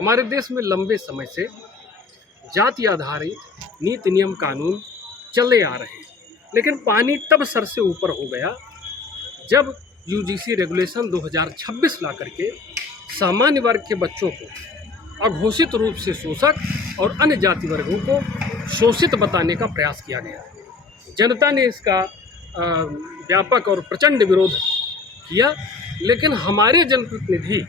हमारे देश में लंबे समय से जाति आधारित नीति नियम कानून चले आ रहे हैं, लेकिन पानी तब सर से ऊपर हो गया जब यूजीसी रेगुलेशन 2026 ला करके सामान्य वर्ग के बच्चों को अघोषित रूप से शोषक और अन्य जाति वर्गों को शोषित बताने का प्रयास किया गया। जनता ने इसका व्यापक और प्रचंड विरोध किया, लेकिन हमारे जनप्रतिनिधि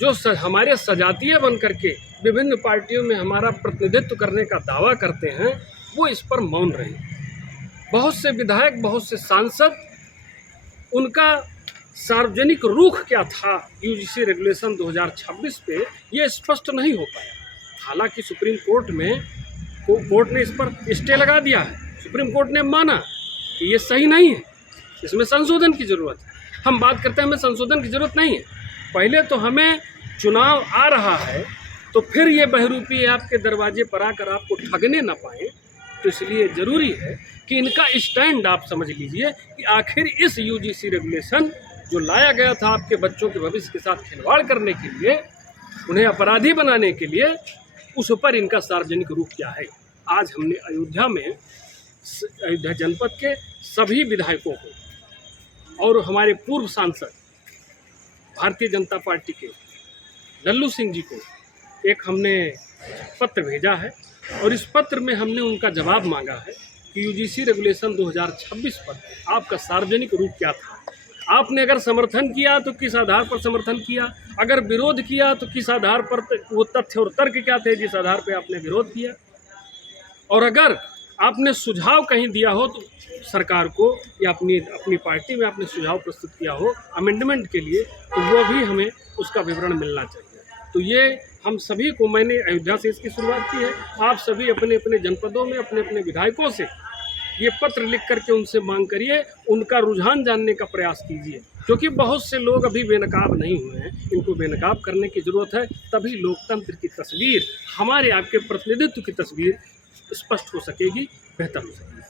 जो हमारे सजातीय बन करके विभिन्न पार्टियों में हमारा प्रतिनिधित्व करने का दावा करते हैं, वो इस पर मौन रहे। बहुत से विधायक, बहुत से सांसद, उनका सार्वजनिक रुख क्या था यूजीसी रेगुलेशन 2026 पे, ये स्पष्ट नहीं हो पाया। हालांकि सुप्रीम कोर्ट ने इस पर स्टे लगा दिया है। सुप्रीम कोर्ट ने माना कि ये सही नहीं है, इसमें संशोधन की ज़रूरत है। हम बात करते हैं हमें संशोधन की ज़रूरत नहीं है। पहले तो हमें चुनाव आ रहा है, तो फिर ये बहरूपी आपके दरवाजे पर आकर आपको ठगने ना पाए, तो इसलिए ज़रूरी है कि इनका स्टैंड आप समझ लीजिए कि आखिर इस यूजीसी रेगुलेशन जो लाया गया था आपके बच्चों के भविष्य के साथ खिलवाड़ करने के लिए, उन्हें अपराधी बनाने के लिए, उस पर इनका सार्वजनिक रूप क्या है। आज हमने अयोध्या जनपद के सभी विधायकों को और हमारे पूर्व सांसद भारतीय जनता पार्टी के लल्लू सिंह जी को एक हमने पत्र भेजा है, और इस पत्र में हमने उनका जवाब मांगा है कि यूजीसी रेगुलेशन 2026 पर आपका सार्वजनिक रूप क्या था। आपने अगर समर्थन किया तो किस आधार पर समर्थन किया, अगर विरोध किया तो किस आधार पर, वो तथ्य और तर्क क्या थे जिस आधार पर आपने विरोध किया, और अगर आपने सुझाव कहीं दिया हो तो सरकार को या अपनी पार्टी में आपने सुझाव प्रस्तुत किया हो अमेंडमेंट के लिए, तो वो भी हमें उसका विवरण मिलना चाहिए। तो ये हम सभी को, मैंने अयोध्या से इसकी शुरुआत की है, आप सभी अपने अपने जनपदों में अपने अपने विधायकों से ये पत्र लिख करके उनसे मांग करिए, उनका रुझान जानने का प्रयास कीजिए, क्योंकि बहुत से लोग अभी बेनकाब नहीं हुए हैं। इनको बेनकाब करने की ज़रूरत है, तभी लोकतंत्र की तस्वीर, हमारे आपके प्रतिनिधित्व की तस्वीर स्पष्ट हो सकेगी, बेहतर हो सकेगी।